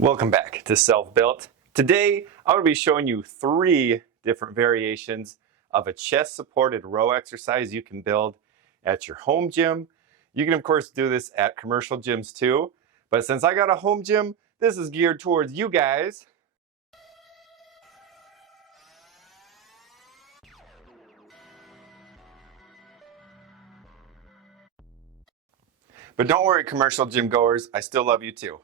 Welcome back to Self-Built. Today, I'm going to be showing you 3 different variations of a chest-supported row exercise you can build at your home gym. You can, of course, do this at commercial gyms too, but since I got a home gym, this is geared towards you guys. But don't worry, commercial gym goers, I still love you too.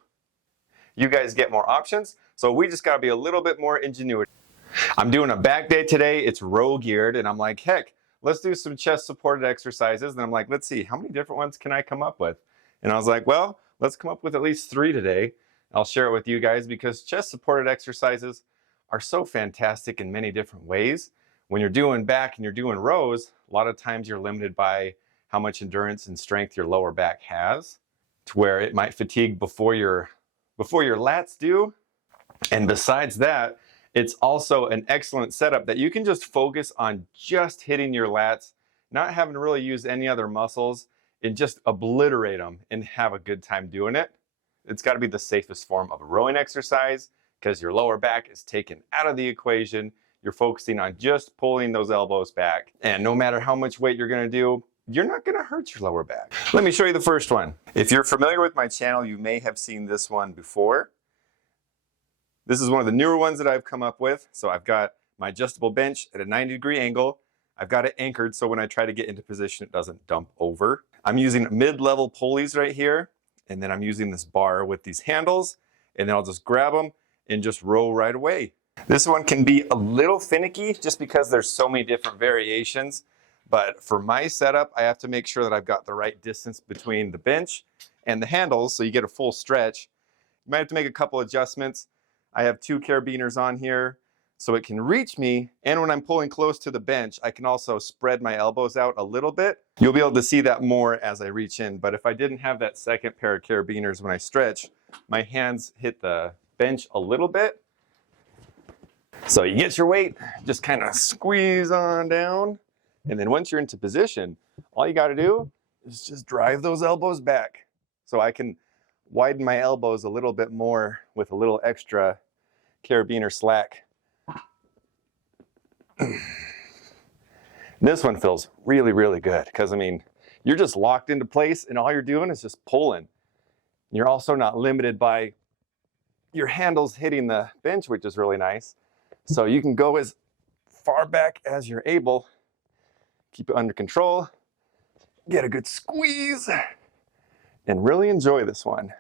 You guys get more options, so we just got to be a little bit more ingenuity. I'm doing a back day today. It's row geared, and I'm like, heck, let's do some chest supported exercises. And I'm like, let's see, how many different ones can I come up with? And I was like, well, let's come up with at least 3 today. I'll share it with you guys because chest supported exercises are so fantastic in many different ways. When you're doing back and you're doing rows, a lot of times you're limited by how much endurance and strength your lower back has, to where it might fatigue before your lats do. And besides that, it's also an excellent setup that you can just focus on just hitting your lats, not having to really use any other muscles, and just obliterate them and have a good time doing it. It's got to be the safest form of a rowing exercise because your lower back is taken out of the equation. You're focusing on just pulling those elbows back. And no matter how much weight you're going to do, you're not going to hurt your lower back. Let me show you the first one. If you're familiar with my channel, you may have seen this one before. This is one of the newer ones that I've come up with. So I've got my adjustable bench at a 90-degree angle. I've got it anchored so when I try to get into position, it doesn't dump over. I'm using mid-level pulleys right here. And then I'm using this bar with these handles. And then I'll just grab them and just row right away. This one can be a little finicky just because there's so many different variations. But for my setup, I have to make sure that I've got the right distance between the bench and the handles so you get a full stretch. You might have to make a couple adjustments. I have 2 carabiners on here so it can reach me, and when I'm pulling close to the bench, I can also spread my elbows out a little bit. You'll be able to see that more as I reach in, but if I didn't have that second pair of carabiners when I stretch, my hands hit the bench a little bit. So you get your weight, just kind of squeeze on down, and then once you're into position, all you got to do is just drive those elbows back. So I can widen my elbows a little bit more with a little extra carabiner slack. This one feels really, really good because, I mean, you're just locked into place and all you're doing is just pulling. You're also not limited by your handles hitting the bench, which is really nice. So you can go as far back as you're able, keep it under control, get a good squeeze, and really enjoy this one.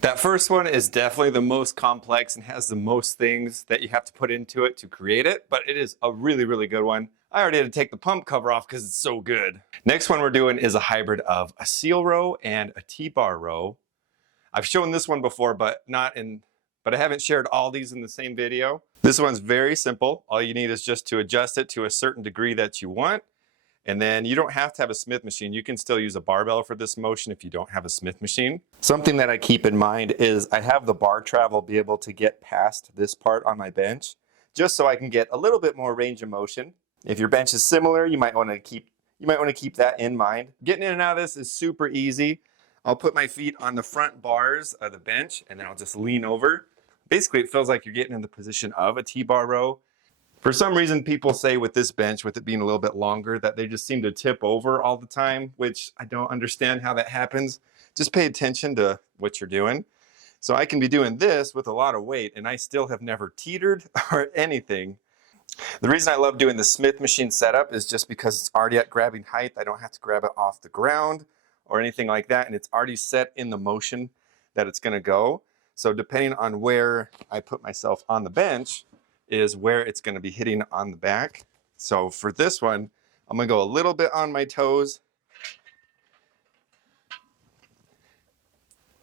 That first one is definitely the most complex and has the most things that you have to put into it to create it, but it is a really, really good one. I already had to take the pump cover off because it's so good. Next one we're doing is a hybrid of a seal row and a T-bar row. I've shown this one before, but I haven't shared all these in the same video. This one's very simple. All you need is just to adjust it to a certain degree that you want. And then you don't have to have a Smith machine. You can still use a barbell for this motion if you don't have a Smith machine. Something that I keep in mind is I have the bar travel be able to get past this part on my bench, just so I can get a little bit more range of motion. If your bench is similar, you might want to keep that in mind. Getting in and out of this is super easy. I'll put my feet on the front bars of the bench and then I'll just lean over. Basically, it feels like you're getting in the position of a T-bar row. For some reason, people say with this bench, with it being a little bit longer, that they just seem to tip over all the time, which I don't understand how that happens. Just pay attention to what you're doing. So I can be doing this with a lot of weight, and I still have never teetered or anything. The reason I love doing the Smith machine setup is just because it's already at grabbing height. I don't have to grab it off the ground or anything like that, and it's already set in the motion that it's going to go. So depending on where I put myself on the bench is where it's going to be hitting on the back. So for this one, I'm going to go a little bit on my toes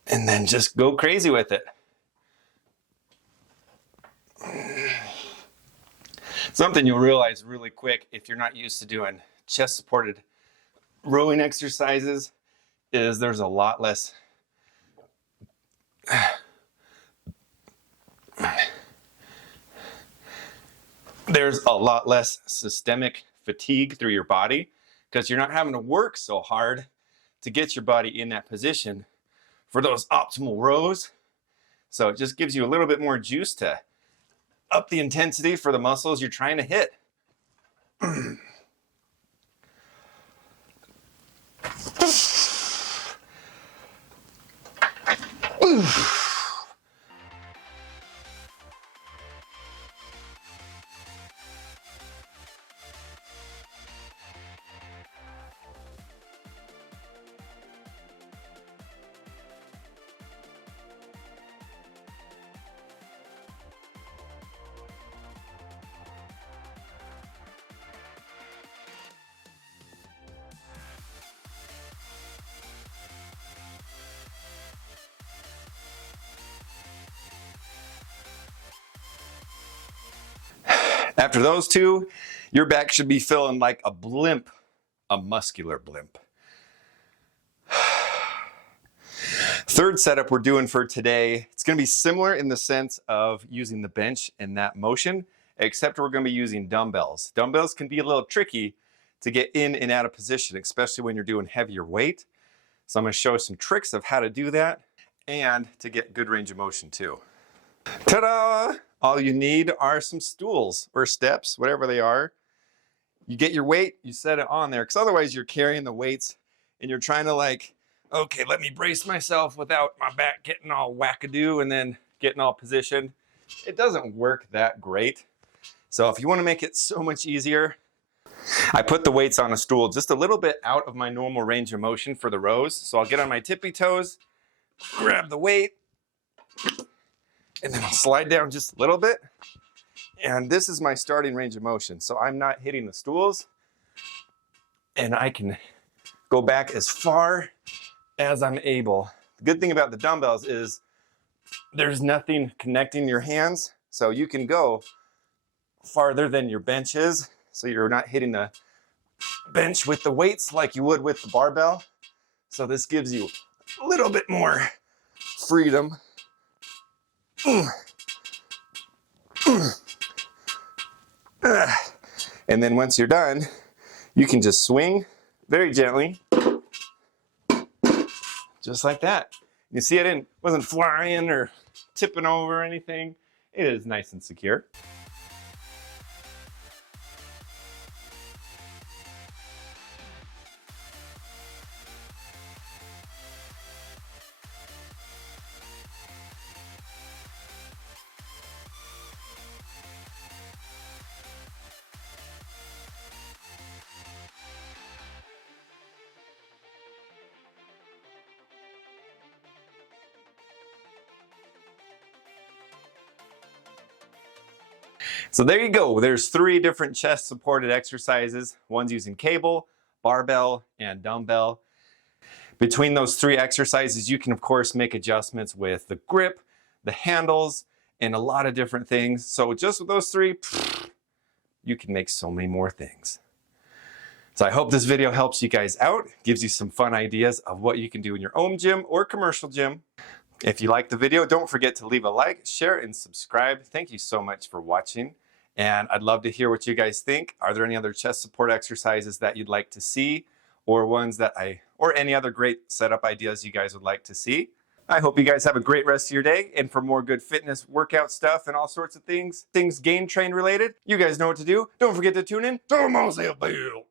and then just go crazy with it. Something you'll realize really quick if you're not used to doing chest supported rowing exercises is there's a lot less systemic fatigue through your body because you're not having to work so hard to get your body in that position for those optimal rows. So it just gives you a little bit more juice to up the intensity for the muscles you're trying to hit. After those two, your back should be feeling like a blimp, a muscular blimp. Third setup we're doing for today, it's going to be similar in the sense of using the bench in that motion, except we're going to be using dumbbells. Dumbbells can be a little tricky to get in and out of position, especially when you're doing heavier weight. So I'm going to show some tricks of how to do that and to get good range of motion too. Ta-da! All you need are some stools or steps, whatever they are. You get your weight, you set it on there, because otherwise you're carrying the weights and you're trying to like, okay, let me brace myself without my back getting all wackadoo and then getting all positioned. It doesn't work that great. So if you want to make it so much easier, I put the weights on a stool just a little bit out of my normal range of motion for the rows. So I'll get on my tippy toes, grab the weight, and then I'll slide down just a little bit. And this is my starting range of motion. So I'm not hitting the stools and I can go back as far as I'm able. The good thing about the dumbbells is there's nothing connecting your hands. So you can go farther than your bench is. So you're not hitting the bench with the weights like you would with the barbell. So this gives you a little bit more freedom. And then once you're done, you can just swing very gently, just like that. You see it wasn't flying or tipping over or anything. It is nice and secure. So there you go. There's 3 different chest supported exercises. One's using cable, barbell, and dumbbell. Between those 3 exercises, you can of course make adjustments with the grip, the handles, and a lot of different things. So just with those 3, you can make so many more things. So I hope this video helps you guys out, gives you some fun ideas of what you can do in your own gym or commercial gym. If you liked the video, don't forget to leave a like, share, and subscribe. Thank you so much for watching. And I'd love to hear what you guys think. Are there any other chest support exercises that you'd like to see, or ones that or any other great setup ideas you guys would like to see? I hope you guys have a great rest of your day. And for more good fitness workout stuff and all sorts of things gain train related, you guys know what to do. Don't forget to tune in to Moselle Bill.